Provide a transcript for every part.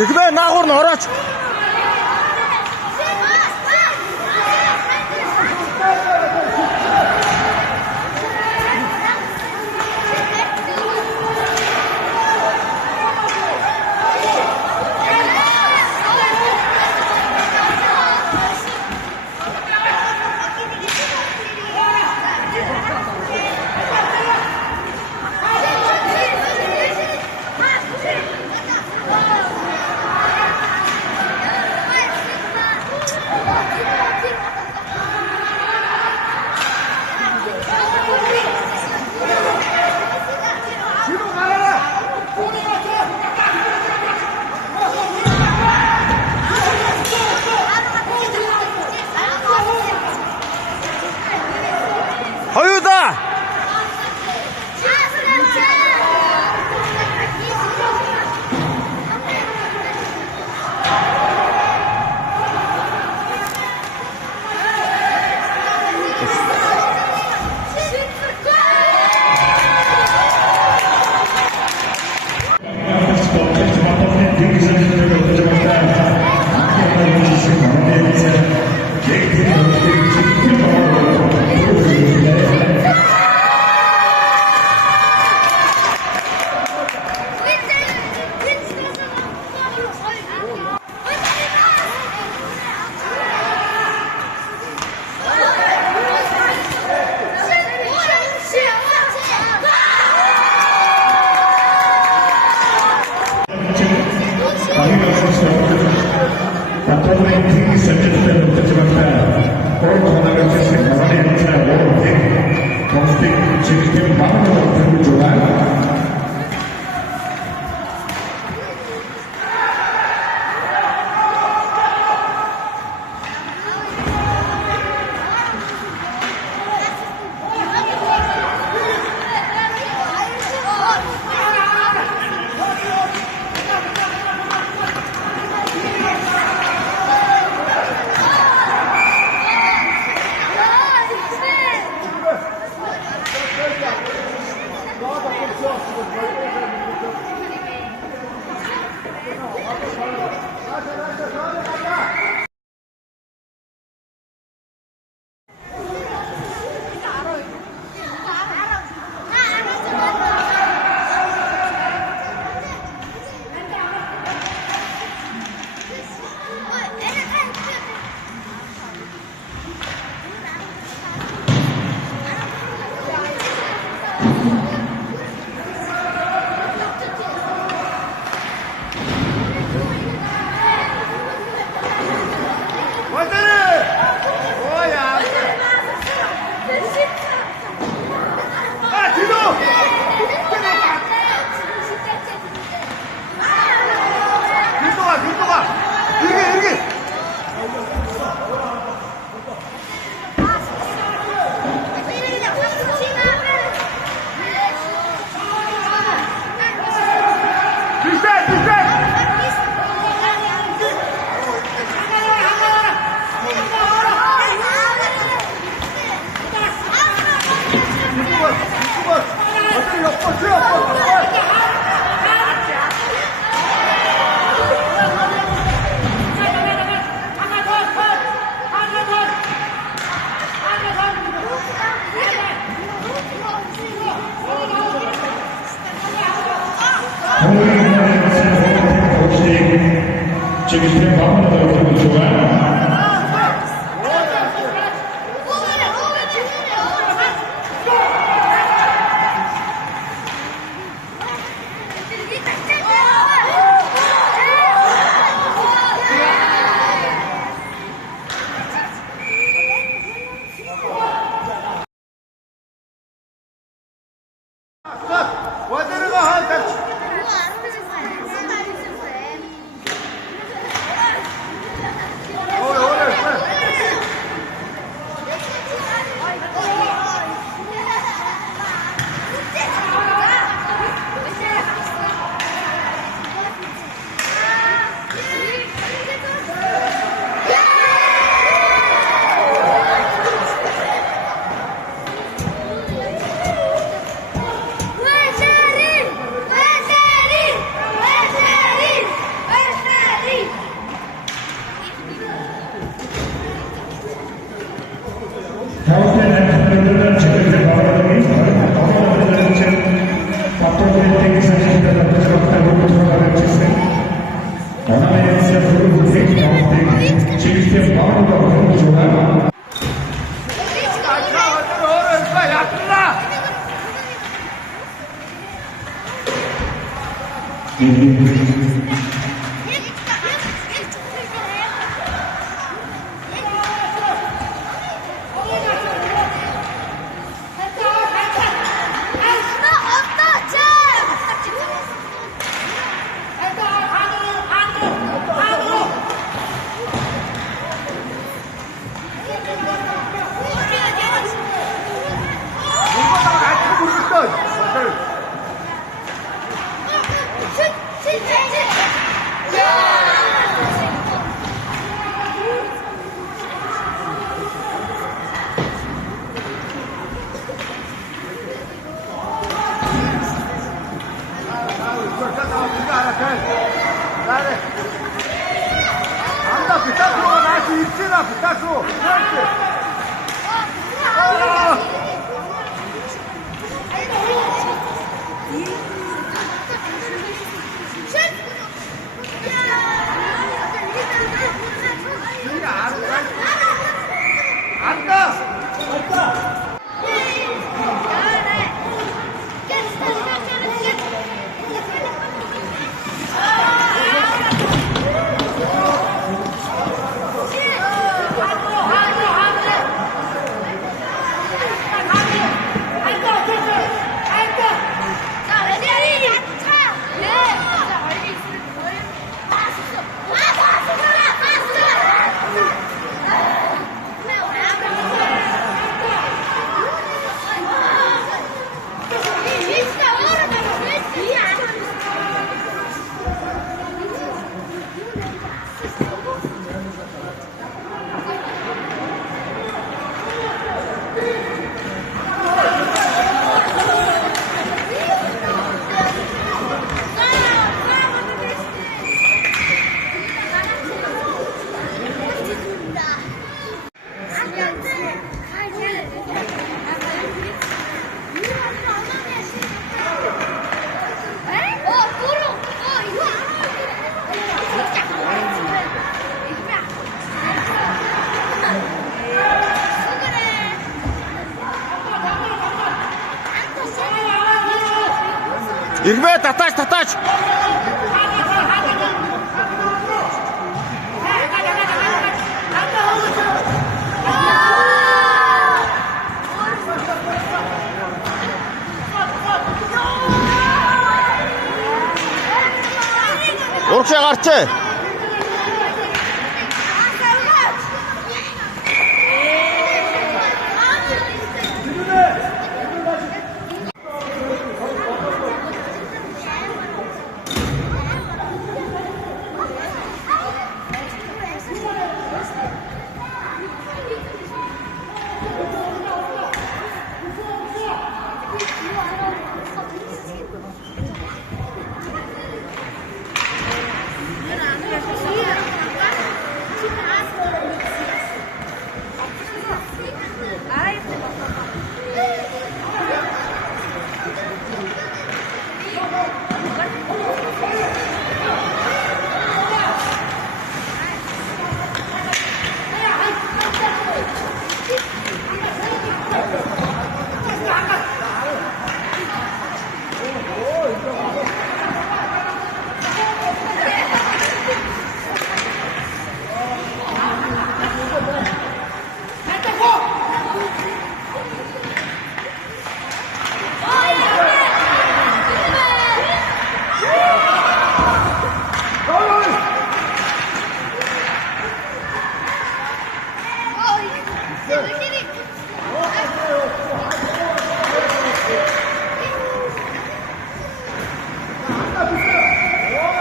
Игнэ наагур нь орооч. Хоёуда Çekiştiren bağımlı da yapıyoruz şu an. Ирбэ татаач. Урагшаа гарчээ.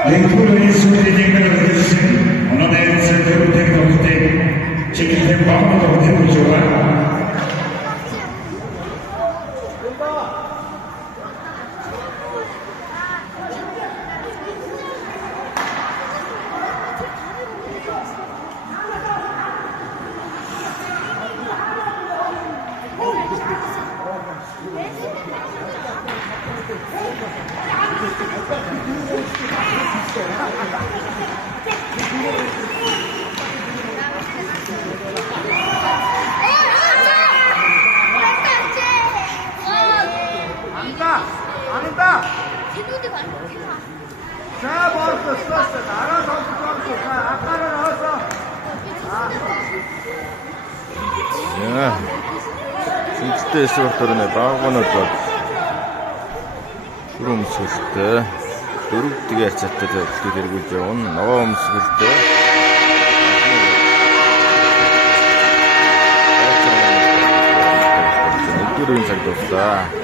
랭크로의 수리딩을 해주신 언어의 센터로 대표할 때 책임된 마음으로 대표조가 안 온다! 태도대가 안 돼. 자, 벌써 썼어. 나랑 선수 선수. 자, 아까는 나왔어. Сүүлдээ эсвэртөрнө баагнууд бод шүрэн өмсгөлтэй дөрөвдөг ярьцаатай төлөвлөлт хэрэгүүлж явна. Ногоо өмсгөлтэй нэгдүгээр цаг дуслаа.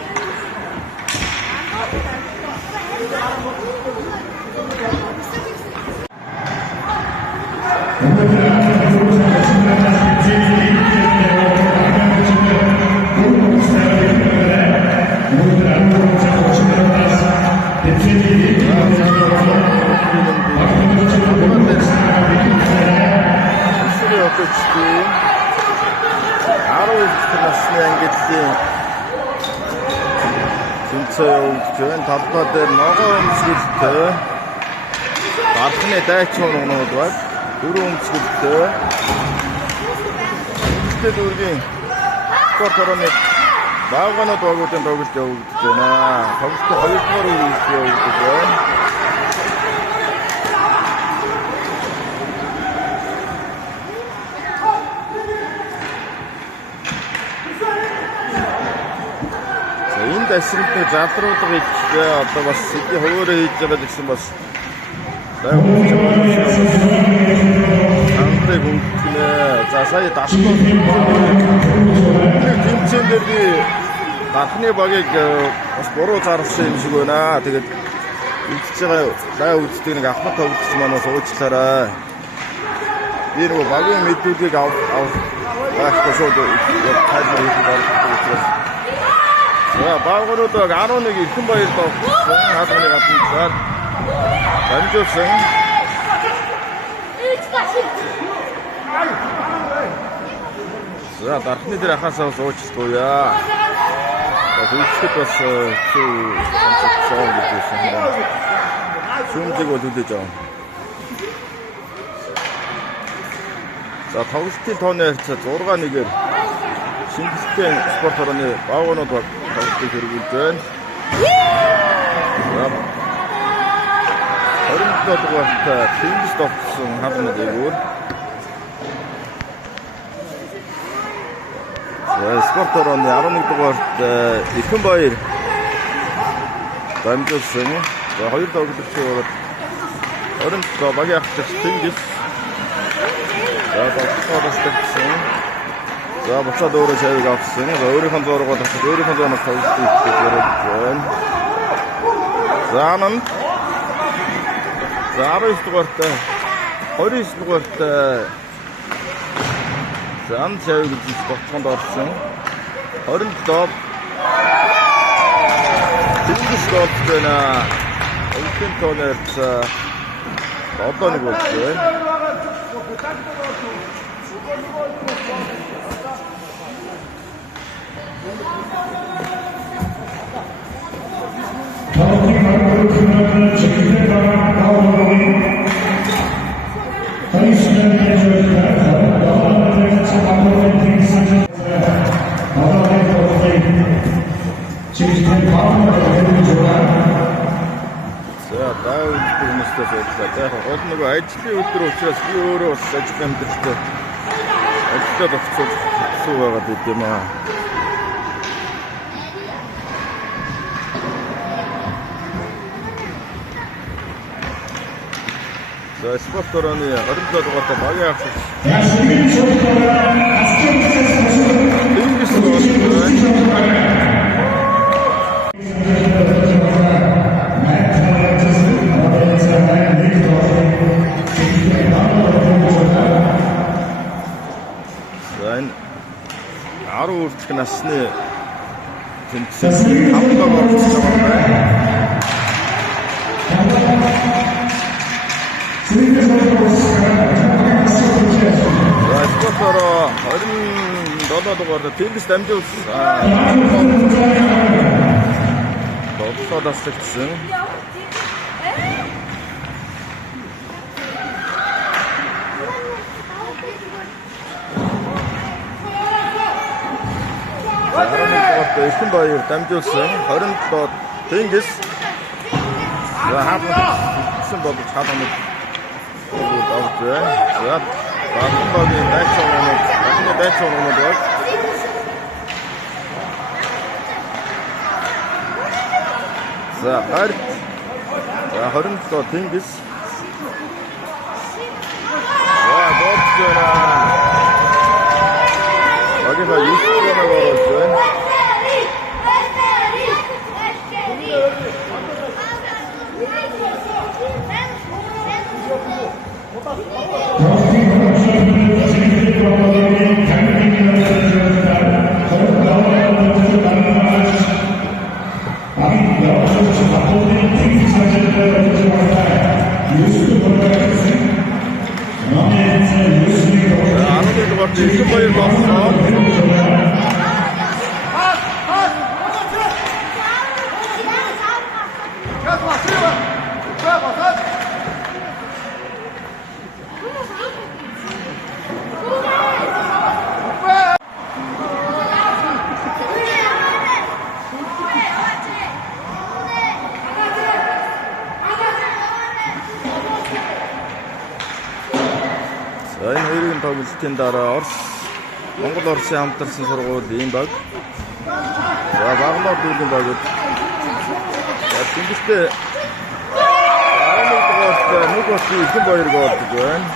насны ангиллын тэнцээ явуулж байна. Талбай дээр ногоо өмсгөлтэй дархны дайчин ургнууд баг дөрөв өмсгөлтэй дөрвийн спорт орны бааганууд багуудын тоглолт явагдаж байна. Тоглолтын 2 дугаар үеийг явагдаж байна. Энэ дэсрэнтэй задруудыг одоо бас сэдий хөвөөрөө хийж байгаа гэсэн бас амтрыг үнгэнэ. За сая дашгүй тэмцээн дээр би дархны багийг бас буруу зарласан юм шиг байна. Тэгээд үлдчихэж байгаа лайв үздэг нэг Ахмад тоглогч манаас уучлаарай. Би нөгөө багийн мэдүүлгийг авах шууд тайлбар хийх гэж за баагнууд 11 эрхэн баяр тоглосон. Хаалганы гадна зал дамжуулсан. За дархны дээр ахаасаа уучлалгүйя. Үлдэхэд бас зүү сонцсон гэдэгсэн юм. Сүмжиг бол үлдээж байгаа. За тоглолтын тооны харьцаа 6-1-ээр Шингэстэй спорт орны баагнууд тоглолтыг хэрэгүүлж байна. 27 дугаартай Тэнгис тогтсон хаалганы дээгүүр. Спорт орны 11 дугаартай Эрхэн баяр дамжуулсан. За хоёр тоглогчид ороод 27 багийн ахлагч Тэнгис. За тогтоолоос тавьсан. За буцаад өөрөө шавыг авсан. За өөрийнхөө зургууд авч өөрийнхөө зургаас тоглолтыг хийгээд байна. За анан за 19 дугаартай 29 дугаартай за ан шавыг гэж тогтхонд орсон. 27 Тэнгис голд байна. Өнгөн тонерц одоо нэг болж байна. За даавд хүмүүстэй байдлаа. Яг гол нөгөө ажлын өдөр учраас би өөрөө бас ажил амьдралтай ажлаа тогтцол хэцүү байгаад байт юм аа. За спорт орны 27 дугаартай багийн ахлагч Тэнгис голд тэнцсэн хамтаа болж байгаа. Спортоор 27 дугаар Тэнгис дамжуулсан. Тоглолтоо таслагдсан. Эрхэн баяр дамжуулсан 27 Тэнгис хаалгасан болж хаалганыг авч байна. За Бахан багийн дайцоонууд баг. За 27 Тэнгис. Багийн 9 оруулж байна. Энэ хоёрын тоглолтын дараа Монгол Оросын хамтарсан сургууль ийм баг. За багнаар дүүргийн багууд. За Тэнгистэй нэг болсон их баяр гоолж байна.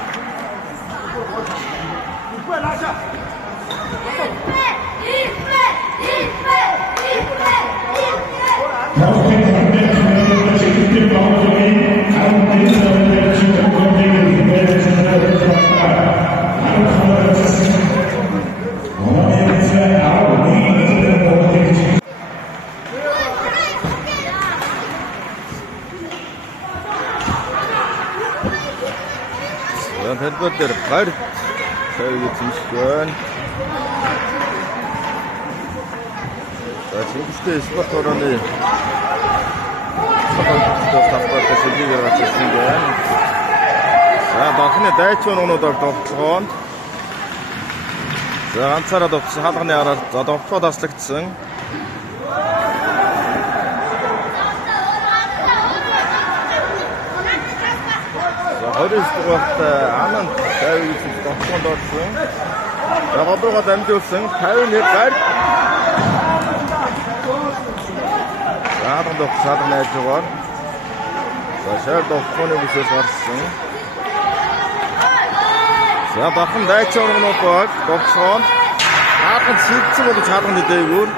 Хэлбэр дээр гар тавьж зэмшиж байна. За Тэнгистэй спорт орооны тавталтай шилжиж авчихсан байна. За Бахны дайчуунууд тоглоом. За ганцаараа довтсон хаалганы араар за довтлоо таслагдсан. За 29 дугаарт Ананд тавьж довтлоонд орсон. За голруугаа дамжуулсан 51 гар. Хаалганд довтлоо найзуугаар. За шар довтлооны бүсээс гарсан. За Бахан дайчуунууд баг довтлоонд хаалганд сэлцэн болж хаалганы дээгүүр.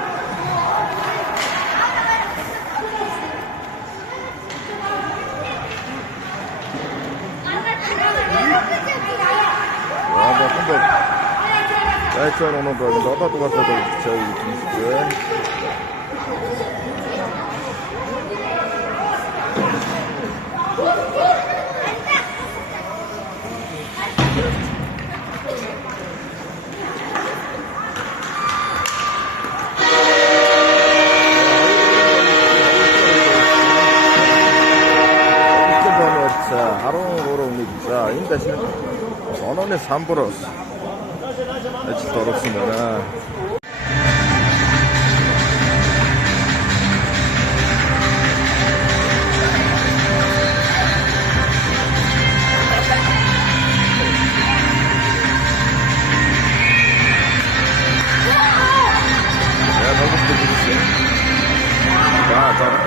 Дайчуунууд баг 7 дугаарт тавьж байна. Энэ дэшин онооны самбуроос ажилд орсон байна.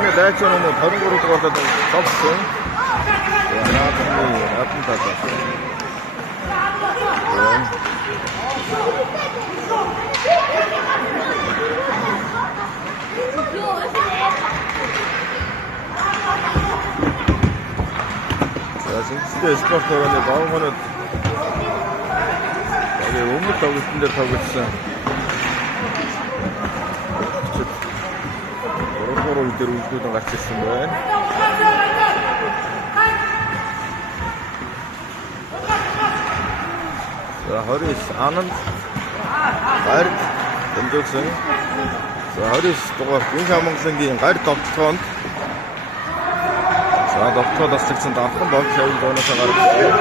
За дайчуунууд 23 дугаарт тоглосон. Атан таа. Тэнгистэй спорт орооны багуунууд өмнөх тоглолтын дээр тоглосон. үе дээр үлдүүдэн гарч ирсэн байна. За 29 Ананд гар дэмжүүлсэн. За 29 дугаар Гүнх Монголынгийн гар довтлоонд за довтлоо таслагсан давхан бог шавь доноос гарсан.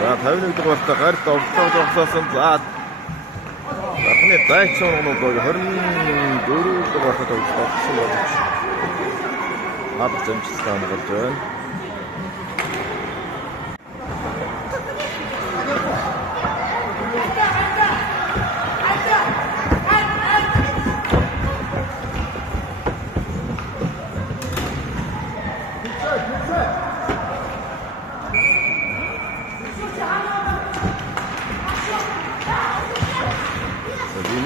За 51 дугаартай гар довтлоо зогсоосон. За Дахны дайчин оноо 24 дугаартай довтлсон болж хаад зэмжлээ гаргаж байна.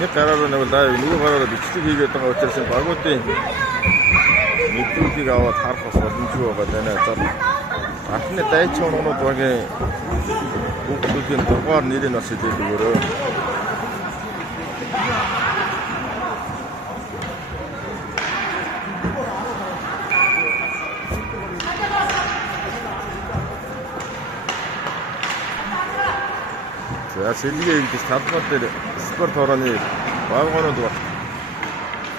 Нэг гараараа нэг гараараа бичлэг хийгээд байгаа учраас багуудын мэдрэлийг аваад харах бас боломжгүй байгаа даа. Ахны дайчин оноод багийн бүгдийн дугаар нэрийг бас хэлээд өгөөрэй. За сэлгээ ингэж талбар дээр спорт хорооны багуунууд баг.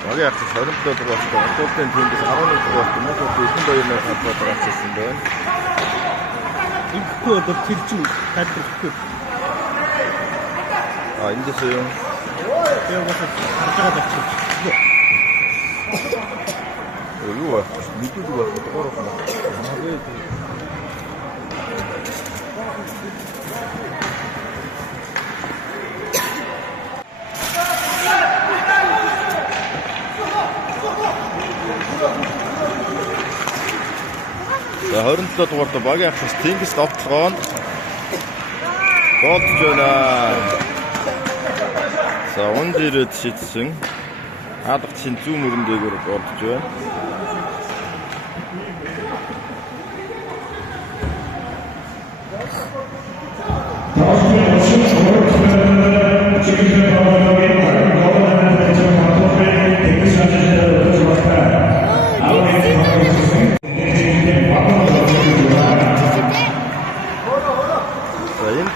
Багийн ахс 27 дугаартай Антолтын тэндээс 11 дугаартай Монголын эхэн баярны талбар гарчихсан байна. Ихгүй бол тэр чинь тайлбарлахгүй. Эндээс юм. Яваад харж байгаа болчих. Юу вэ? Мэдүүд байх дугаар байна. За 27 дугаартай багийн ахс Тэнгис довтлоонд голж байна. За унжирээд шидсэн хаадагчийн зүүн мөрөндөөр голж байна.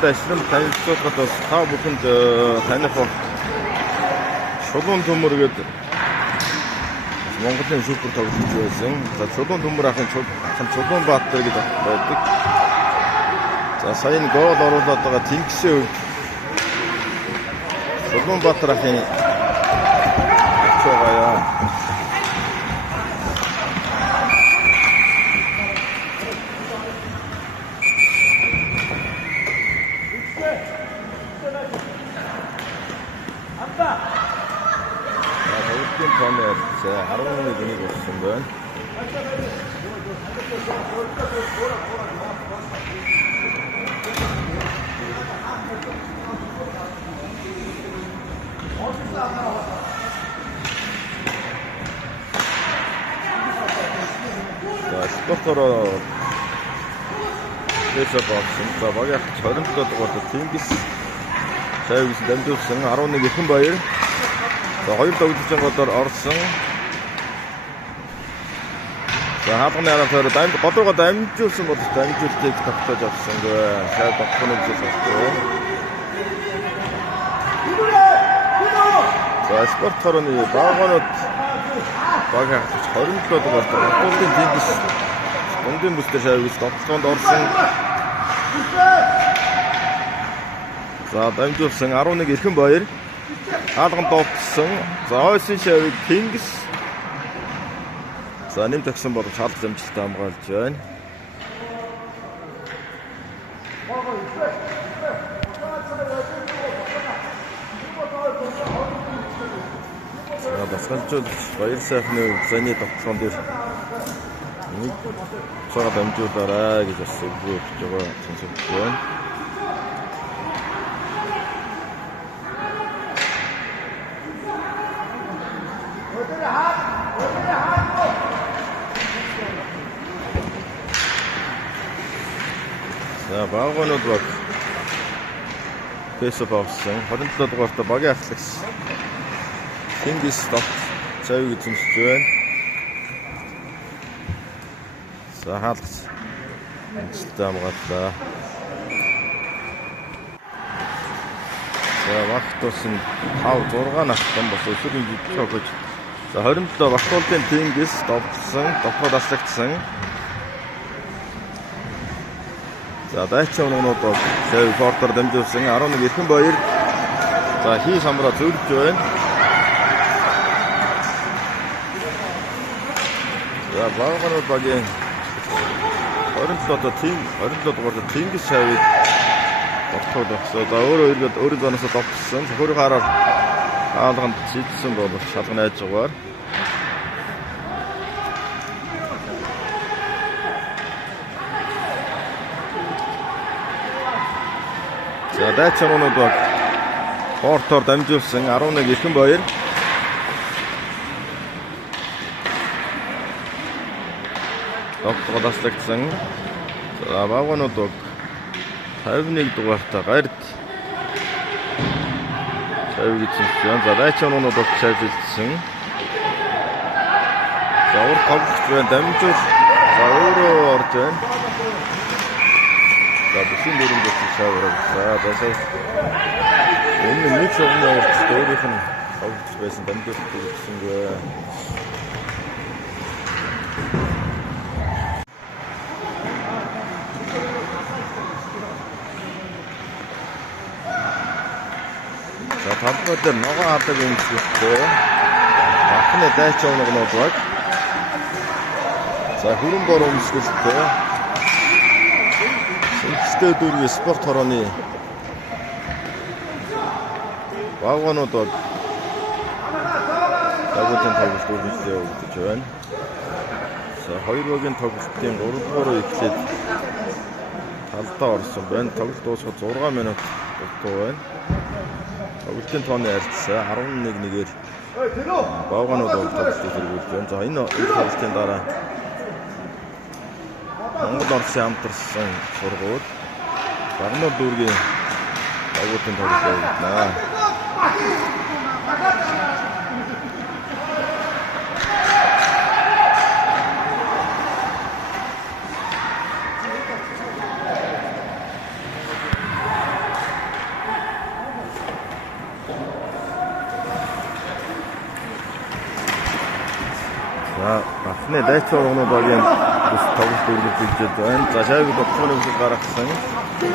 Дэшлэм танилцуулгад бас та бүхэнд таних Чулуун төмөр гэдэг Монголын супер тоглогч байсан. За Чулуун төмөр ахын Чулуун Баатар гэдэг байдаг. За саяны гол оруулаад байгаа Тэнгисийн хувьд Чулуун Баатар ахын чоогая. За 11 гүнийг болсон байна. За спортороо хэсэг болсон. За багийн 27 дугаарт Тэнгис цайвс дамжуулсан 11 эхэн баяр. За хоёр давжуулсан годоор орсон. За хаалганы араас годоргоо дамжуулсан бол дамжуултыг тогтоож авсан гээ. Сайн тогтоно гэж байна. За спорт хорооны багуунууд багийн 27 дугаарт Антолтын Тэнгис дундын бүсдэр шавьс тогтоонд орсон. За дамжуулсан 11 эрхэн баяр. Хаалган довтсон. За ойсын шавьд Тэнгис. За нэм тагсан бол шалт амжилттай хамгаалж байна. За басгалжуулагч Баяр сайхны заны тогтсон дээр нэг цагаат амжуулаарай гэж бас өгөөж байгаа сонсогдож байна. За багуунууд баг Пэсо авсан. 27 дугаартай багийн ахлагч Тэнгис Довт цавыг эзэмшиж байна. За хаалгач амжилттай хамгааллаа. За багтуусан 5-6 настай бас өсвөрийн жижиг хож. За 27 багтуулын Тэнгис Довтсон, дотроо таслагдсан. За дайчин оногнууд цавыг фортоор дамжуулсан 11 эрхэн баяр. За хий самраа зөвлөж байна. За багаанууд багийн 27 дугаарт Тэнгис цавыг дотроо тогсоо. За өөрөө доноос довтсон. Хөрөг хараад хаалганд чийдсэн бол шалган айж байгаагаар. За дайчин оногнууд баг фортоор дамжуулсан 11 эрхэн баяр. Дотроо таслагдсан. За багаанууд баг 51 дугаартай гард цавыг эзэмшиж байна. За дайчин оногнууд баг цавжилсан. За урд тоглогч байна дамжуул. За өөрөө орж байна. За бүсийн дөрөв дэс цавраг. За сая энэ нэг цогны урд өөрийнх нь тоглогч байсан дамжуулт хийсэнгүй. За талбай дээр ногоон хадаг өмсгөлтэй. Бахны дайчин оногнууд баг. За хүрэн бор өмсгөлтэй. Сэнхтэй дүүргийн спорт хорооны багаанууд баг дагуулын тоглолт үргэлжлээ өгдөж байна. За хоёр багийн тоглолтын 3 дугаар эхлээд талдаа орсон байна. Тоглолт дуусахад 6 минут болтоо байна. Тоглолтын тооны харьцаа 11-1-ээр багаанууд бол тоглолтыг хэрэгжүүлж байна. За энэ тоглолтын дараа Монгол Орсын хамтарсан сургууль Багнуур дүүргийн дагуулын тоглолт явуулнаа. За бахны дайчин оногнууд багийн бүс тоглолт үргэлжлэж байна. За шавыг дотрооны үсэг гаргасан. 33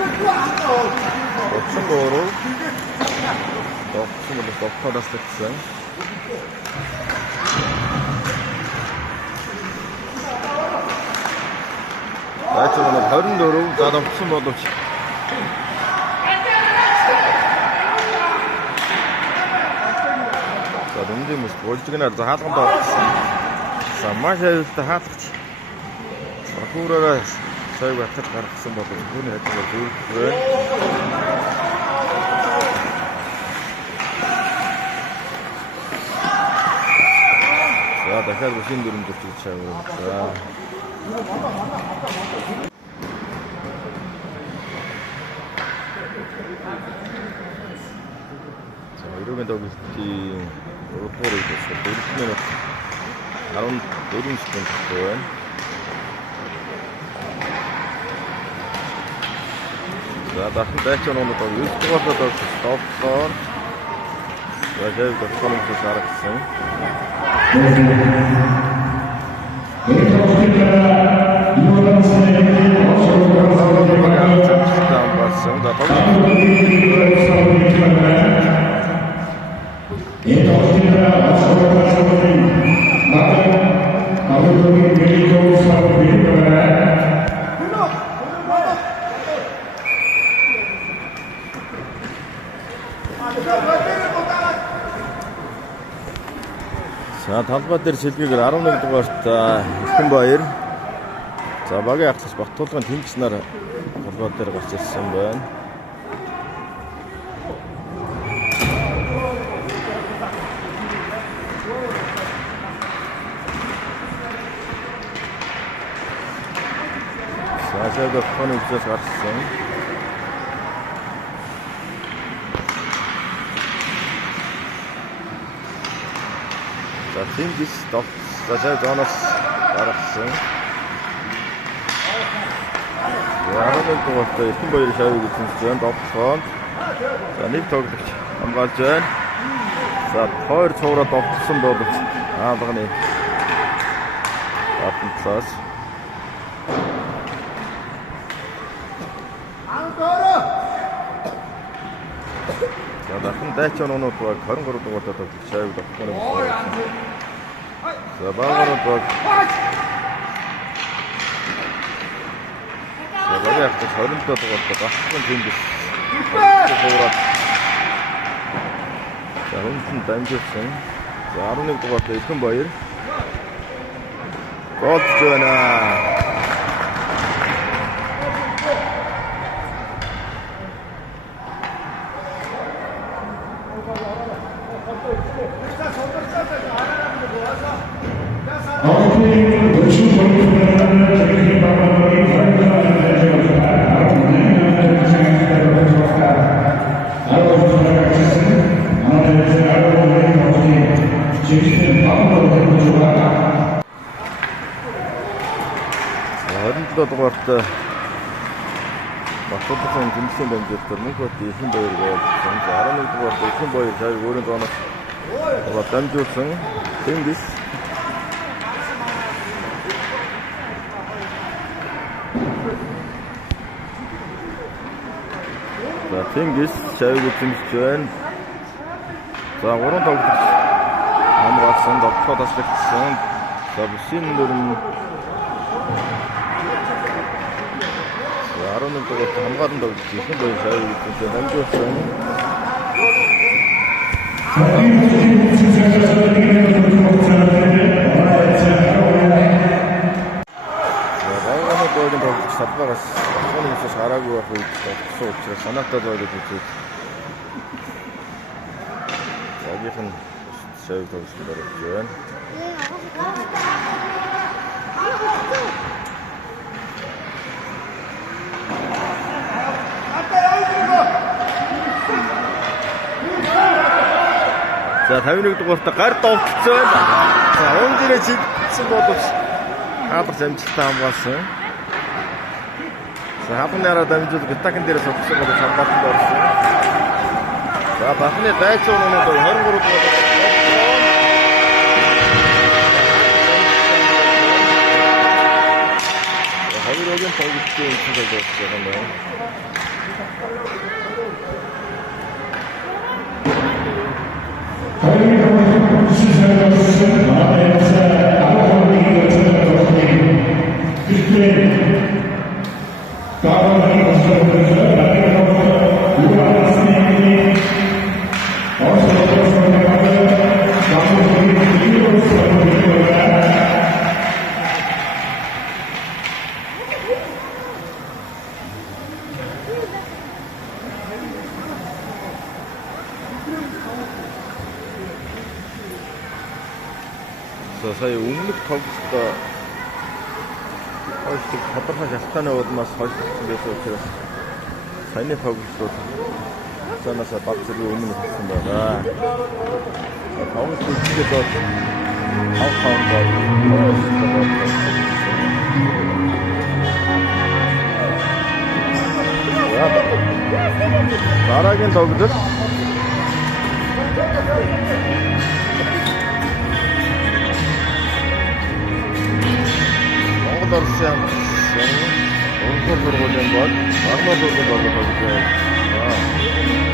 дотроо таслагдсан. Дайчин оног 24 за довтсон боловч за дүнгийн мэс болж гэнэ. За хаалганд орсон. За маш аюултай хаалгач Бахуураараа цайг батгаж гаргасан бол түүний хажуугаар дүүргвэ. За дахиад бүсийн дөрөв дөрвж чаваа. За өрөөгийн тоглолтын 3 дугаар үеэс 4 минут 14 секунд байна. За дахин дайчин оногнууд 9 дугаарт тоглолтоор яг дотрооноос харагдсан. За талбай дээр сэлгээгээр 11 дугаарт Эрхэн баяр. За багийн ахлагч Баттуулгын Тэнгис нар талбай дээр гарч ирсэн байна. За шавьд фоны үсээс гарсан. За Тэнгис тогтсон. За шав зооноос гаргасан. 11 дугаартай Эрдэнэ Баяр шавыг эзэмшиж байна. Довтлохоо. За нэг тоглогч хамгаалж байна. За хоёр цувраа довтлсон бол хаалганы гадна талаас. За дахин дайчин оноод баг 23 дугаартай тоглогч шавыг довтлохоо. За баагаар баг яг ч 27 дугаартай багтсан Тэнгис. За хүнсэн дамжуулсан. За 11 дугаартай Эрдэнэ Баяр. Голж байна. дугаартай Батболын гимсэн дамжуулалтаар мөнхөд Эрдэнэ Баяр болсон. 11 дугаартай Эрдэнэ Баяр шавыг өөрийн зоноос дамжуулсан Тэнгис. За Тэнгис шавыг эзэмшиж байна. За 3 тоглогч хамгаалсан, довтлохоо таслагдсан. За бүсийн нөрн 11 дугаартай хамгаалан тоглогч Эрдэнэ Баяр шавыг эзэмшиж дамжуулсан. Садбагаас ахны хэсэг хараагүй байх үед болсон учраас санаатай байдаг үзээд загийнхан шавь тоглосон дөрөв байна. За 51 дугаартай гар довтлцсон. За ундирэ чидсэн боловч хаадар амжилттай хамгаалсан. За хапнараа дамжуулж гитакн дээрээс огсон бол хамгаалтанд орсон. За бахны дайцуу өнөөдөр 23 дугаар. Хавиргийн тоглолтын үеийг болж байгаа юм байна. Сая өмнөх тоглолтод хойшлог тодорхой шалтгааны улмаас хойшлогдсон байсан учраас саяны тоглолтод цаанаас баг зэрэг өмнө хэлсэн байна. Тоглолт үегээд бол хавхан бол дараагийн тоглолт Орсын онцгой сургуулийн бол Армал сургууль болоод байна.